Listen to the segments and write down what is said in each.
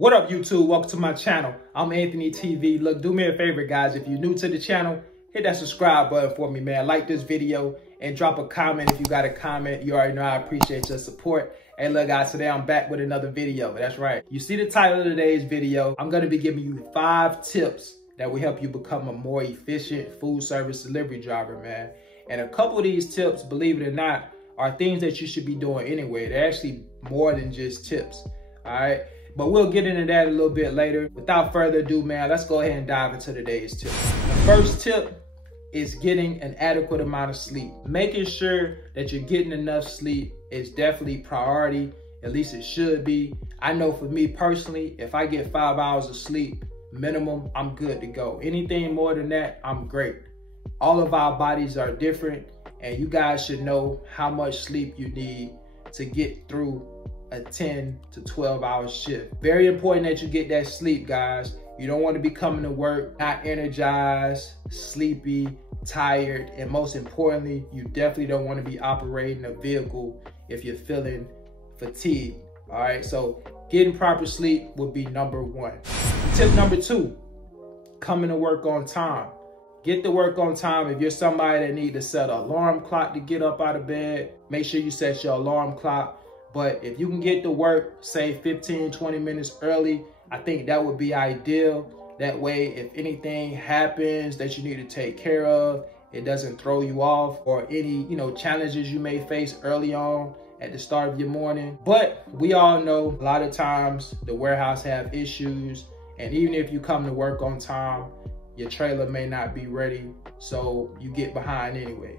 What up, YouTube? Welcome to my channel. I'm Anthony TV. Look, do me a favor, guys. If you're new to the channel, hit that subscribe button for me, man. Like this video and drop a comment if you got a comment. You already know I appreciate your support. Hey, look, guys, today I'm back with another video. That's right. You see the title of today's video. I'm going to be giving you 5 tips that will help you become a more efficient food service delivery driver, man. And a couple of these tips, believe it or not, are things that you should be doing anyway. They're actually more than just tips, all right? But we'll get into that a little bit later. Without further ado, man, let's go ahead and dive into today's tip. The first tip is getting an adequate amount of sleep. Making sure that you're getting enough sleep is definitely priority. At least it should be. I know for me personally, if I get 5 hours of sleep minimum, I'm good to go. Anything more than that, I'm great. All of our bodies are different, and you guys should know how much sleep you need to get through a 10 to 12 hour shift. Very important that you get that sleep, guys. You don't want to be coming to work not energized, sleepy, tired, and most importantly, you definitely don't want to be operating a vehicle if you're feeling fatigued. All right, so getting proper sleep would be number 1. Tip number 2, coming to work on time. Get to work on time. If you're somebody that needs to set an alarm clock to get up out of bed, make sure you set your alarm clock. But if you can get to work, say 15, 20 minutes early, I think that would be ideal. That way, if anything happens that you need to take care of, it doesn't throw you off, or any, challenges you may face early on at the start of your morning. But we all know a lot of times the warehouse have issues, and even if you come to work on time, your trailer may not be ready, so you get behind anyway.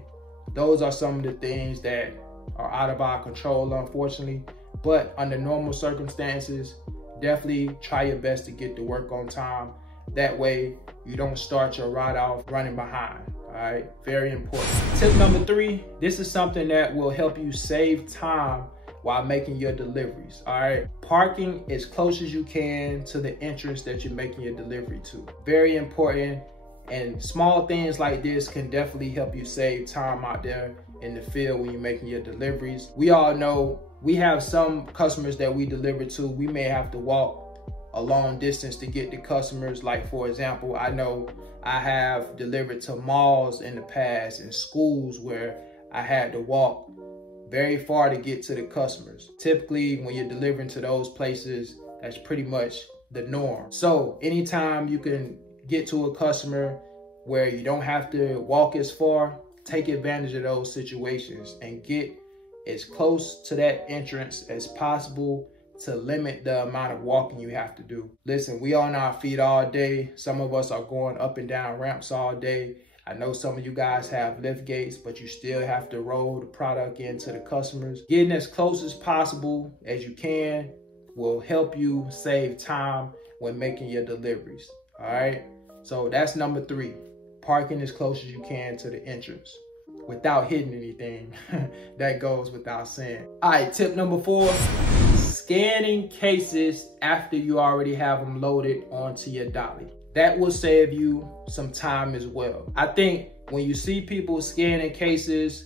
Those are some of the things that are out of our control, unfortunately. But under normal circumstances, definitely try your best to get to work on time. That way you don't start your ride off running behind. All right, very important. Tip number 3, this is something that will help you save time while making your deliveries. All right, parking as close as you can to the entrance that you're making your delivery to. Very important. And small things like this can definitely help you save time out there in the field when you're making your deliveries. We all know we have some customers that we deliver to. We may have to walk a long distance to get to customers. Like, for example, I know I have delivered to malls in the past and schools where I had to walk very far to get to the customers. Typically, when you're delivering to those places, that's pretty much the norm. So anytime you can get to a customer where you don't have to walk as far, take advantage of those situations and get as close to that entrance as possible to limit the amount of walking you have to do. Listen, we on our feet all day. Some of us are going up and down ramps all day. I know some of you guys have lift gates, but you still have to roll the product into the customers. Getting as close as possible as you can will help you save time when making your deliveries. All right, so that's number 3. Parking as close as you can to the entrance without hitting anything. That goes without saying. All right, tip number 4, scanning cases after you already have them loaded onto your dolly. That will save you some time as well. I think when you see people scanning cases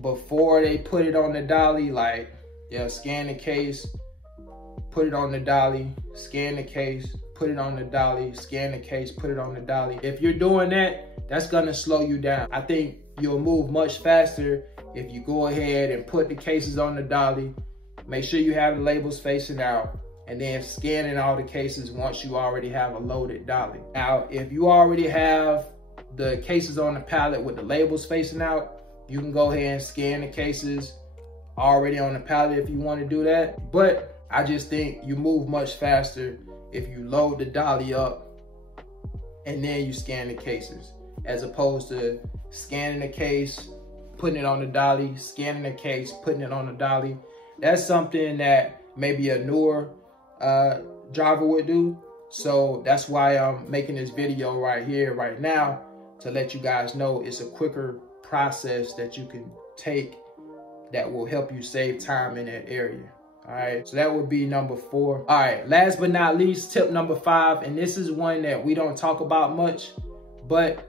before they put it on the dolly, like they'll scan the case, put it on the dolly, scan the case, put it on the dolly, scan the case, put it on the dolly. If you're doing that, that's gonna slow you down. I think you'll move much faster if you go ahead and put the cases on the dolly, make sure you have the labels facing out, and then scanning all the cases once you already have a loaded dolly. Now, if you already have the cases on the pallet with the labels facing out, you can go ahead and scan the cases already on the pallet if you want to do that. But I just think you move much faster if you load the dolly up and then you scan the cases, as opposed to scanning the case, putting it on the dolly, scanning the case, putting it on the dolly. That's something that maybe a newer driver would do. So that's why I'm making this video right here, right now, to let you guys know it's a quicker process that you can take that will help you save time in that area. All right, so that would be number 4. All right, last but not least, tip number 5, and this is one that we don't talk about much, but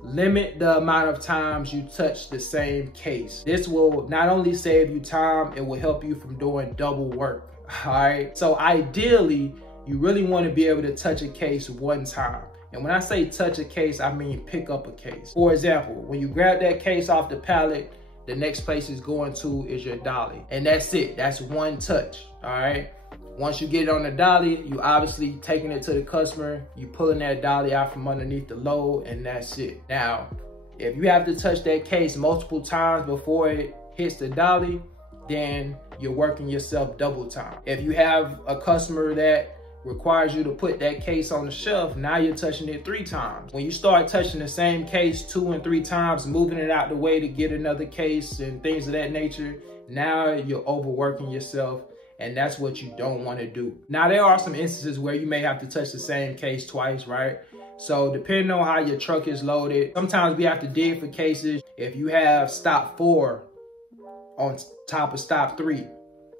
limit the amount of times you touch the same case. This will not only save you time, it will help you from doing double work. All right, so ideally you really want to be able to touch a case one time. And when I say touch a case, I mean pick up a case. For example, when you grab that case off the pallet, the next place it's going to is your dolly. And that's it. That's one touch, all right? Once you get it on the dolly, you obviously taking it to the customer, you pulling that dolly out from underneath the load, and that's it. Now, if you have to touch that case multiple times before it hits the dolly, then you're working yourself double time. If you have a customer that requires you to put that case on the shelf, now you're touching it 3 times. When you start touching the same case 2 and 3 times, moving it out the way to get another case and things of that nature, now you're overworking yourself, and that's what you don't want to do. Now, there are some instances where you may have to touch the same case twice, right? So depending on how your truck is loaded, sometimes we have to dig for cases. If you have stop 4 on top of stop 3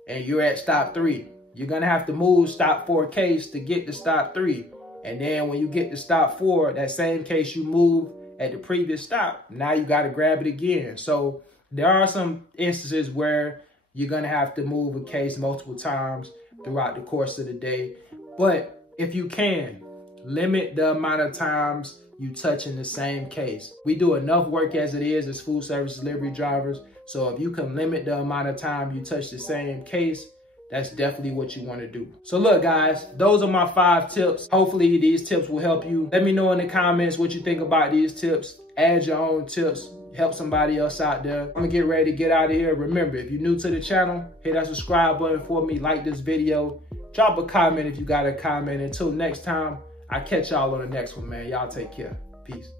and you're at stop 3, you're gonna have to move stop 4 case to get to stop 3. And then when you get to stop 4, that same case you moved at the previous stop, now you gotta grab it again. So there are some instances where you're gonna have to move a case multiple times throughout the course of the day. But if you can, limit the amount of times you touch in the same case. We do enough work as it is as food service delivery drivers. So if you can limit the amount of time you touch the same case, that's definitely what you want to do. So look, guys, those are my 5 tips. Hopefully these tips will help you. Let me know in the comments what you think about these tips. Add your own tips. Help somebody else out there. I'm gonna get ready to get out of here. Remember, if you're new to the channel, hit that subscribe button for me. Like this video. Drop a comment if you got a comment. Until next time, I'll catch y'all on the next one, man. Y'all take care. Peace.